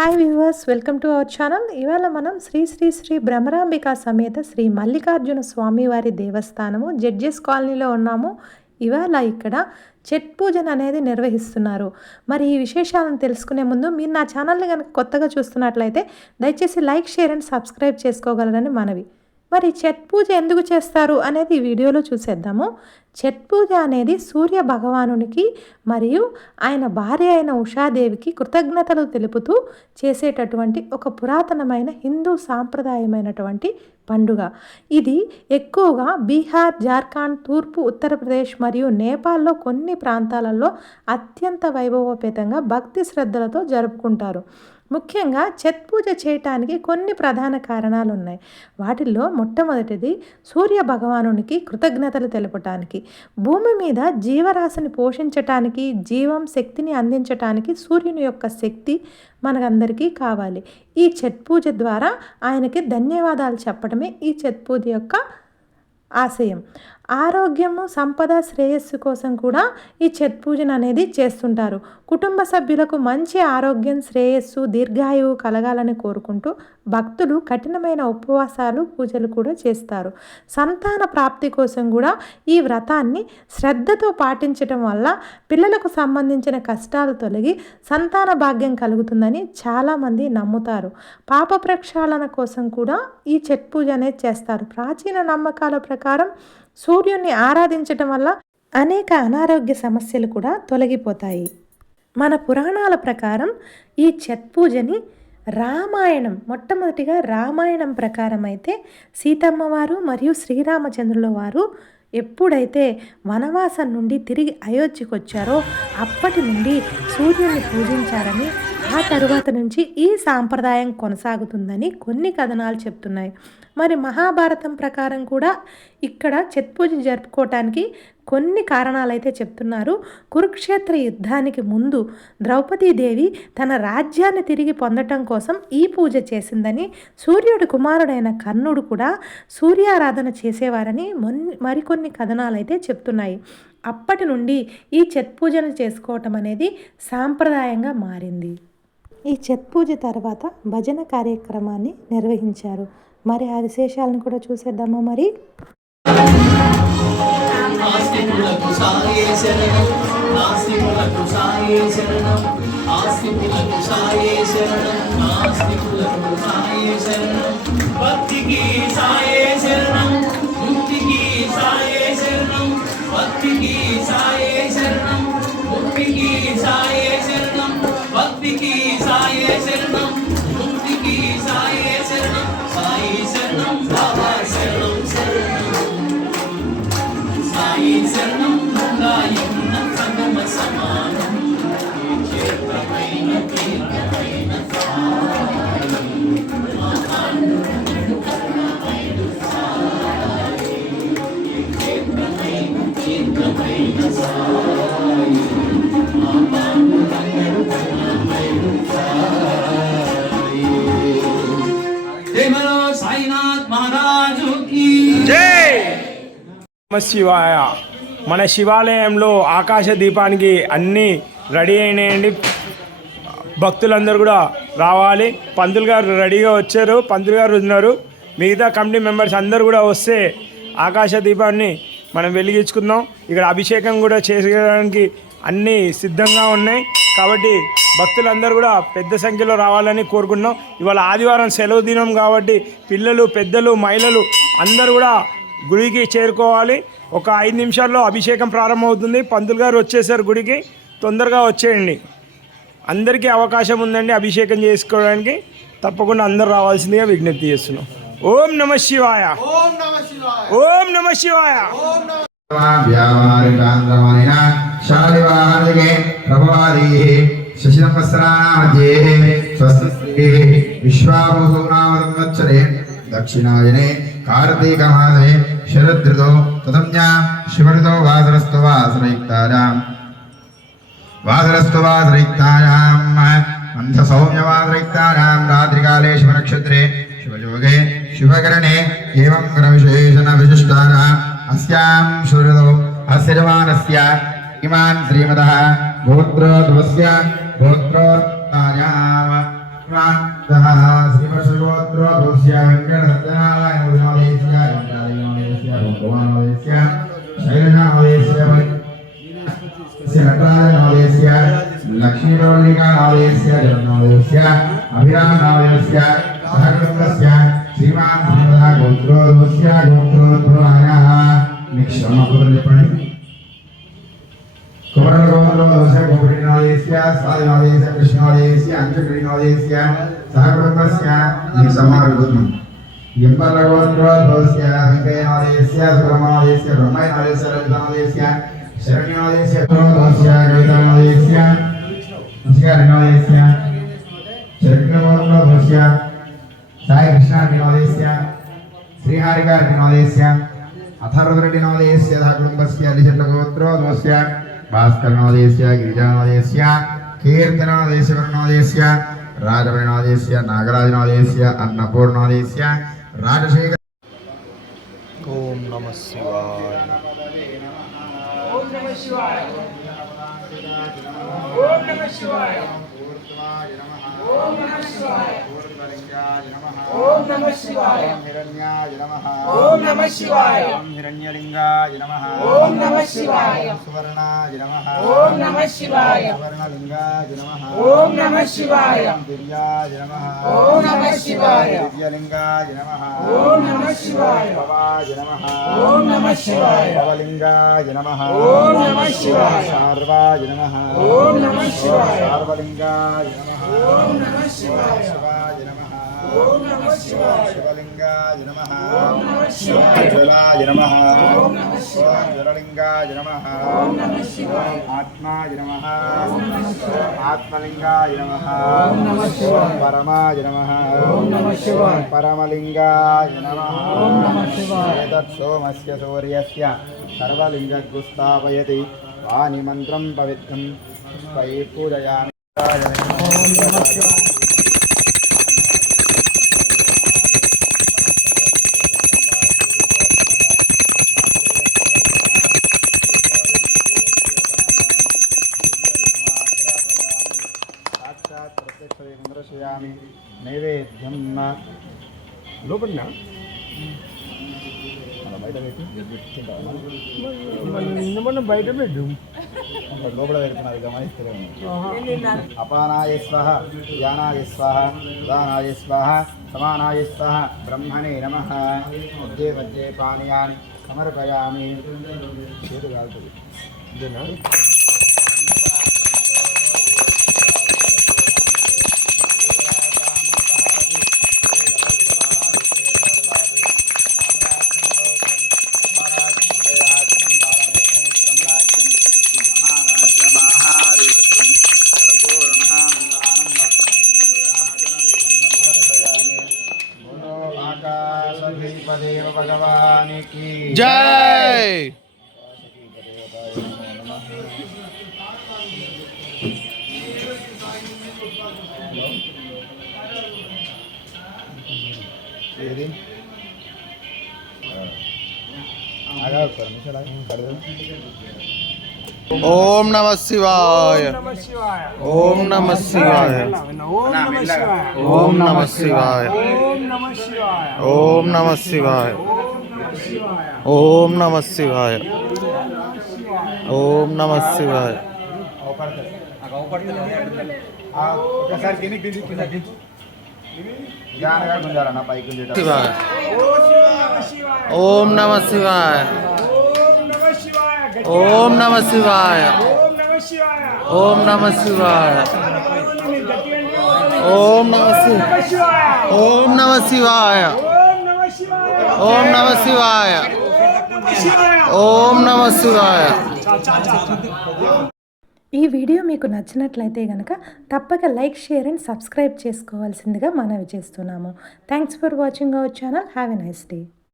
Hi viewers, welcome to our channel. ఇవాళ మనం శ్రీ శ్రీ శ్రీ భ్రమరాంబిక సమేత శ్రీ మల్లికార్జున స్వామివారి దేవస్థానము జడ్జెస్ కాలనీలో ఉన్నాము. ఇవాళ ఇక్కడ చెట్ పూజన అనేది నిర్వహిస్తున్నారు. మరి ఈ విశేషాలను తెలుసుకునే ముందు మీరు నా ఛానల్ని కనుక కొత్తగా చూస్తున్నట్లయితే దయచేసి లైక్, షేర్ అండ్ సబ్స్క్రైబ్ చేసుకోగలరని మనవి. మరి చెట్ పూజ ఎందుకు చేస్తారు అనేది ఈ వీడియోలో చూసేద్దాము. చెట్ పూజ అనేది సూర్య భగవానునికి మరియు ఆయన భార్య అయిన ఉషాదేవికి కృతజ్ఞతలు తెలుపుతూ చేసేటటువంటి ఒక పురాతనమైన హిందూ సాంప్రదాయమైనటువంటి పండుగ. ఇది ఎక్కువగా బీహార్, జార్ఖండ్, తూర్పు ఉత్తరప్రదేశ్ మరియు నేపాల్లో కొన్ని ప్రాంతాలలో అత్యంత వైభవోపేతంగా భక్తి శ్రద్ధలతో జరుపుకుంటారు. ముఖ్యంగా చెట్ పూజ చేయటానికి కొన్ని ప్రధాన కారణాలు ఉన్నాయి. వాటిల్లో మొట్టమొదటిది సూర్య భగవానునికి కృతజ్ఞతలు తెలపటానికి. భూమి మీద జీవరాశిని పోషించటానికి, జీవం శక్తిని అందించటానికి సూర్యుని యొక్క శక్తి మనకందరికీ కావాలి. ఈ చెట్ పూజ ద్వారా ఆయనకి ధన్యవాదాలు చెప్పడమే ఈ చెట్ పూజ యొక్క ఆశయం. ఆరోగ్యము, సంపద, శ్రేయస్సు కోసం కూడా ఈ చెట్ పూజను అనేది చేస్తుంటారు. కుటుంబ సభ్యులకు మంచి ఆరోగ్యం, శ్రేయస్సు, దీర్ఘాయువు కలగాలని కోరుకుంటూ భక్తులు కఠినమైన ఉపవాసాలు, పూజలు కూడా చేస్తారు. సంతాన ప్రాప్తి కోసం కూడా ఈ వ్రతాన్ని శ్రద్ధతో పాటించడం వల్ల పిల్లలకు సంబంధించిన కష్టాలు తొలగి సంతాన భాగ్యం కలుగుతుందని చాలామంది నమ్ముతారు. పాప ప్రక్షాళన కోసం కూడా ఈ చెట్ పూజ అనేది చేస్తారు. ప్రాచీన నమ్మకాల ప్రకారం సూర్యుని ఆరాధించటం వల్ల అనేక అనారోగ్య సమస్యలు కూడా తొలగిపోతాయి. మన పురాణాల ప్రకారం ఈ చెట్ పూజని మొట్టమొదటిగా రామాయణం ప్రకారం అయితే సీతమ్మ వారు మరియు శ్రీరామచంద్రుల వారు ఎప్పుడైతే వనవాసం నుండి తిరిగి అయోధ్యకు వచ్చారో అప్పటి నుండి సూర్యుని పూజించారని, ఆ తరువాత నుంచి ఈ సాంప్రదాయం కొనసాగుతుందని కొన్ని కథనాలు చెప్తున్నాయి. మరి మహాభారతం ప్రకారం కూడా ఇక్కడ చెట్ పూజ జరుపుకోవటానికి కొన్ని కారణాలు అయితే చెప్తున్నారు. కురుక్షేత్ర యుద్ధానికి ముందు ద్రౌపదీదేవి తన రాజ్యాన్ని తిరిగి పొందటం కోసం ఈ పూజ చేసిందని, సూర్యుడి కుమారుడైన కర్ణుడు కూడా సూర్యారాధన చేసేవారని మరికొన్ని కథనాలు అయితే చెప్తున్నాయి. అప్పటి నుండి ఈ చెట్ పూజను చేసుకోవటం అనేది సాంప్రదాయంగా మారింది. ఈ చెట్ పూజ తర్వాత భజన కార్యక్రమాన్ని నిర్వహించారు. మరి ఆ విశేషాలను కూడా చూసేద్దామా. మరి శివాయ. మన శివాలయంలో ఆకాశ దీపానికి అన్నీ రెడీ అయినాయండి. భక్తులందరూ కూడా రావాలి. పంతులు గారు రెడీగా వచ్చారు, పంతులు గారు ఉన్నారు. మిగతా కమిటీ మెంబర్స్ అందరూ కూడా వస్తే ఆకాశ దీపాన్ని మనం వెలిగించుకుందాం. ఇక్కడ అభిషేకం కూడా చేయడానికి అన్నీ సిద్ధంగా ఉన్నాయి. కాబట్టి భక్తులందరూ కూడా పెద్ద సంఖ్యలో రావాలని కోరుకుంటున్నాం. ఇవాళ ఆదివారం సెలవు దినం కాబట్టి పిల్లలు, పెద్దలు, మహిళలు అందరూ కూడా గుడికి చేరుకోవాలి. ఒక 5 నిమిషాల్లో అభిషేకం ప్రారంభమవుతుంది. పంతులు గారు వచ్చేసారు గుడికి, తొందరగా వచ్చేయండి. అందరికీ అవకాశం ఉందండి అభిషేకం చేసుకోవడానికి. తప్పకుండా అందరూ రావాల్సిందిగా విజ్ఞప్తి చేస్తున్నాం. ఓం నమ శివాయ. ఓం నమ శివాయ. दक्षिणायने कार्तिक मासे शरदृतो तदम्या शिवऋतो वासरस्तु वासरयुक्तायाम् अन्ध सौम्य वासरयुक्तायाम् रात्रिकाले शिवनक्षत्रे शिवयोगे शिवकरणे एवं ग्रहविशेषण विशिष्टाः अस्यां शूरदो आशीर्वाणस्य इमान् श्रीमतः गोत्रोद्भवस्य गोत्रोत्तायाम् శ్రీవర్షగోత్రో దోస్య వెంకట సత్యనారాయణ ఉదయస్య ఇంద్రాదయోదయస్య భగవానోదయస్య శైలజానోదయస్య నటరాజనోదయస్య లక్ష్మీరోళికానోదయస్య జగన్నోదయస్య అభిరామనోదయస్య సహకుటుంబస్య శ్రీమాన్ శ్రీమద గోత్రో దోస్య గోత్రోద్భవాయ నిక్షమపురం చెప్పండి. కుమరగోత్రోదోస్య గోపీనాదయస్య స్వాదినాదయస్య కృష్ణాదయస్య అంజకృష్ణాదయస్య సహకుటుంబస్య నిక్షమపురం ఎంపలగోత్రోదోస్య వెంకయ్యనాదయస్య సుబ్రహ్మణ్యాదయస్య బ్రహ్మయ్యనాదయస్య రవినాదయస్య శరణ్యాదయస్య దోస్య గవితానాదయస్య నమస్కారనాదయస్య శరణ్యగోత్రోదోస్య సాయి కృష్ణార్జునాదయస్య శ్రీహారికార్జునాదయస్య అథర్వరెడ్డినాదయస్య సహకుటుంబస్య అలిచెట్లగోత్రోదోస్య భాస్కరనాదయస్య గిరిజానాదయస్య కీర్తనాదయస్య వరుణాదయస్య రాజవైనాదయస్య నాగరాజనాదయస్య అన్నపూర్ణాదయస్య రాజశేఖర. ఓం నమః శివాయ. ఓం నమః శివాయ. ఓం నమః శివాయ. ఓం నమః శివాయ. ఓం నమః శివాయ. హిరణ్యాయ నమః. ఓం నమః శివాయ. హిరణ్యలింగాయ నమః. ఓం నమః శివాయ. సువర్ణాయ నమః. ఓం నమః శివాయ. సువర్ణలింగాయ నమః. ఓం నమః శివాయ. దివ్యాయ నమః. ఓం నమః శివాయ. దివ్యలింగాయ నమః. ఓం నమః శివాయ. భవాయ నమః. ఓం నమః శివాయ. భవలింగాయ నమః. ఓం నమః శివాయ. శార్వాయ నమః. ఓం నమః శివాయ. శార్వలింగాయ నమః. ఓం నమః శివాయ. శివాయ నమః. ఓం నమః శివాయ. శివలింగాయ నమః. ఓం నమః శివాయ. జ్వలాయ నమః. ఓం నమః శివాయ. జ్వలలింగాయ నమః. ఓం నమః శివాయ. ఆత్మాయ నమః. ఓం నమః శివాయ. ఆత్మలింగాయ నమః. ఓం నమః శివాయ. పరమాయ నమః. ఓం నమః శివాయ. పరమలింగాయ నమః. ఓం నమః శివాయ. ఏతత్ సోమస్య సూర్యస్య సర్వలింగగుస్థాపయతి వాని మంత్రం పవిత్రం పుష్పై పూజయామి. ఓం నమః శివాయ. సాక్షాత్ ప్రత్యక్షయామి నైవేద్యం లోపల బయట పెట్టి మనం బయట పెట్టు. లోపల పెడుతున్నారు గమనిస్తూనే ఉన్నారు. అపానాయ స్వహ, ధ్యానాయ స్వహ, ఉదానాయ స్వహ, సమానాయ స్వహ, బ్రహ్మణే నమః. మధ్యే మధ్యే పానీయాన్ని సమర్పయామి. చేతు కాలుతుంది. ఇదేనా? ఆకాశదీపదేవ భగవానికి జై. ఏది ఓం నమః శివాయ. నమః శివాయ. ఓం నమః శివాయ. ఓం నమః శివాయ. ఓం నమః శివాయ. ఓం నమః శివాయ. ఓం నమః శివాయ. ఓం నమః శివాయ. ఓం నమః శివాయ. ఒకసారి కిందికి దించు. ధ్యానంగా గుంజాలన్న పైకి శివాయ. శివాయ. ఓం నమః శివాయ. ఓం నమః శివాయ. ఓం నమః శివాయ. ఓం నమః శివాయ. ఓం నమః శివాయ. ఓం నమః శివాయ. ఓం నమః శివాయ. ఈ వీడియో మీకు నచ్చినట్లయితే కనుక తప్పక లైక్, షేర్ అండ్ సబ్స్క్రైబ్ చేసుకోవాల్సిందిగా మనవి చేస్తున్నాము. Thanks for watching our channel. Have a nice day.